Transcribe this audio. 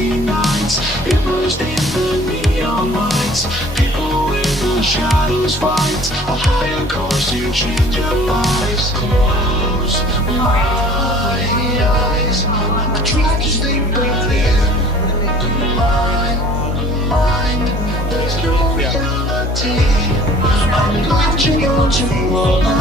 empty nights, immersed in the neon lights. People in the shadows fight a higher course to change your lives. Close my eyes, I try to stay within my mind. There's no reality. I'm latching on to what I